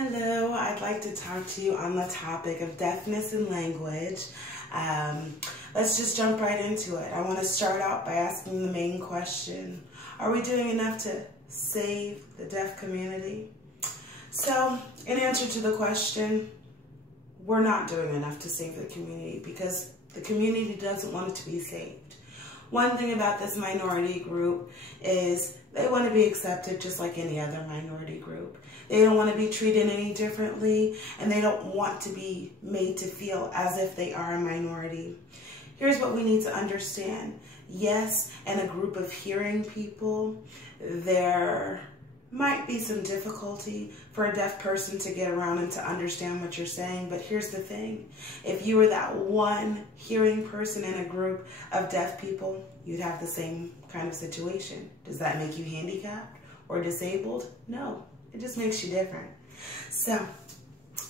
Hello, I'd like to talk to you on the topic of deafness in language. Let's just jump right into it. I want to start out by asking the main question. Are we doing enough to save the deaf community? So, in answer to the question, we're not doing enough to save the community because the community doesn't want it to be saved. One thing about this minority group is they want to be accepted just like any other minority group. They don't want to be treated any differently, and they don't want to be made to feel as if they are a minority. Here's what we need to understand. Yes, in a group of hearing people, there might be some difficulty for a deaf person to get around and to understand what you're saying, but here's the thing. If you were that one hearing person in a group of deaf people, you'd have the same kind of situation. Does that make you handicapped or disabled? No, it just makes you different. So,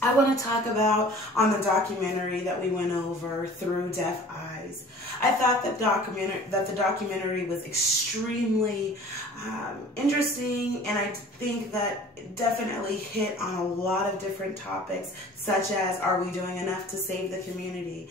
I want to talk about on the documentary that we went over, Through Deaf Eyes. I thought that the documentary was extremely interesting, and I think that it definitely hit on a lot of different topics, such as, are we doing enough to save the community?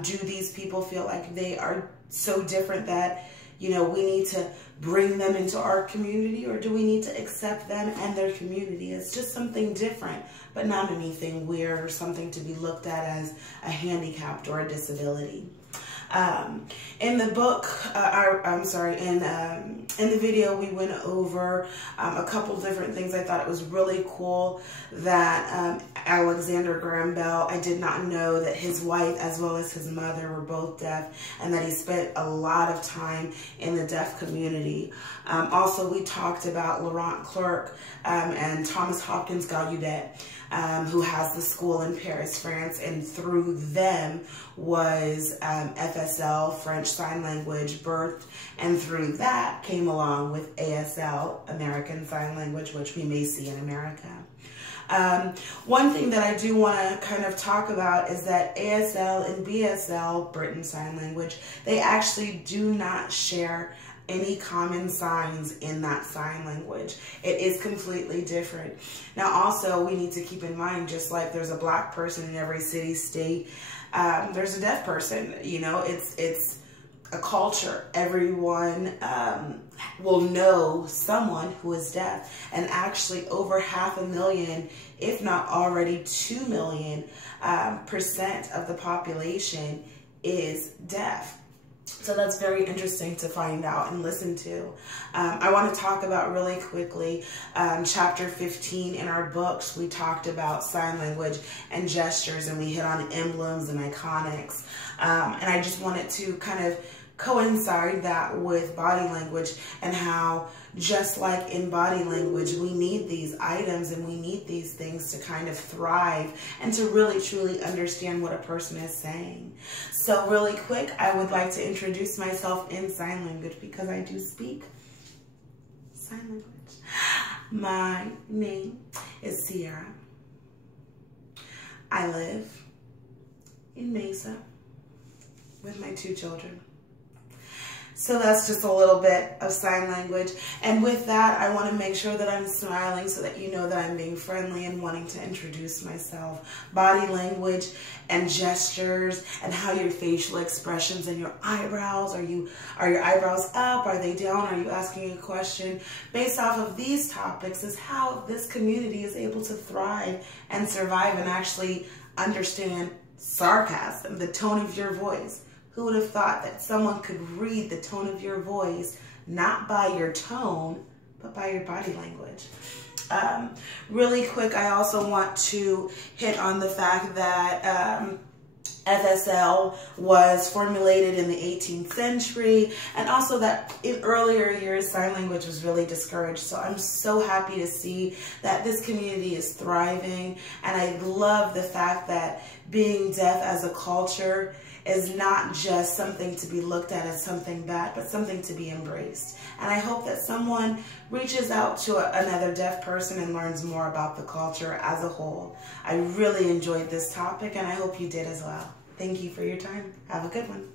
Do these people feel like they are so different that, you know, we need to bring them into our community, or do we need to accept them and their community? It's just something different, but not anything weird or something to be looked at as a handicapped or a disability. In the book, in the video, we went over a couple different things. I thought it was really cool that Alexander Graham Bell, I did not know that his wife as well as his mother were both deaf, and that he spent a lot of time in the deaf community. Also, we talked about Laurent Clerc and Thomas Hopkins Gallaudet, who has the school in Paris, France, and through them was FSL, French Sign Language, birthed, and through that came along with ASL, American Sign Language, which we may see in America. One thing that I do want to kind of talk about is that ASL and BSL, Britain Sign Language, they actually do not share any common signs in that sign language. It is completely different. Now also, we need to keep in mind, just like there's a black person in every city, state, there's a deaf person. You know, it's a culture. Everyone will know someone who is deaf, and actually over 500,000, if not already 2 million % of the population is deaf. So that's very interesting to find out and listen to. I want to talk about really quickly chapter 15 in our books. We talked about sign language and gestures, and we hit on emblems and iconics. And I just wanted to kind of coincide that with body language, and how just like in body language, we need these items and we need these things to kind of thrive and to really truly understand what a person is saying. So really quick, I would like to introduce myself in sign language because I do speak sign language. My name is Sierra. I live in Mesa with my 2 children. So that's just a little bit of sign language. And with that, I want to make sure that I'm smiling so that you know that I'm being friendly and wanting to introduce myself. Body language and gestures and how your facial expressions and your eyebrows, are your eyebrows up? Are they down? Are you asking a question? Based off of these topics is how this community is able to thrive and survive and actually understand sarcasm, the tone of your voice. Who would have thought that someone could read the tone of your voice, not by your tone, but by your body language? Really quick, I also want to hit on the fact that FSL was formulated in the 18th century, and also that in earlier years, sign language was really discouraged. So I'm so happy to see that this community is thriving, and I love the fact that being deaf as a culture is not just something to be looked at as something bad, but something to be embraced. And I hope that someone reaches out to another deaf person and learns more about the culture as a whole. I really enjoyed this topic, and I hope you did as well. Thank you for your time. Have a good one.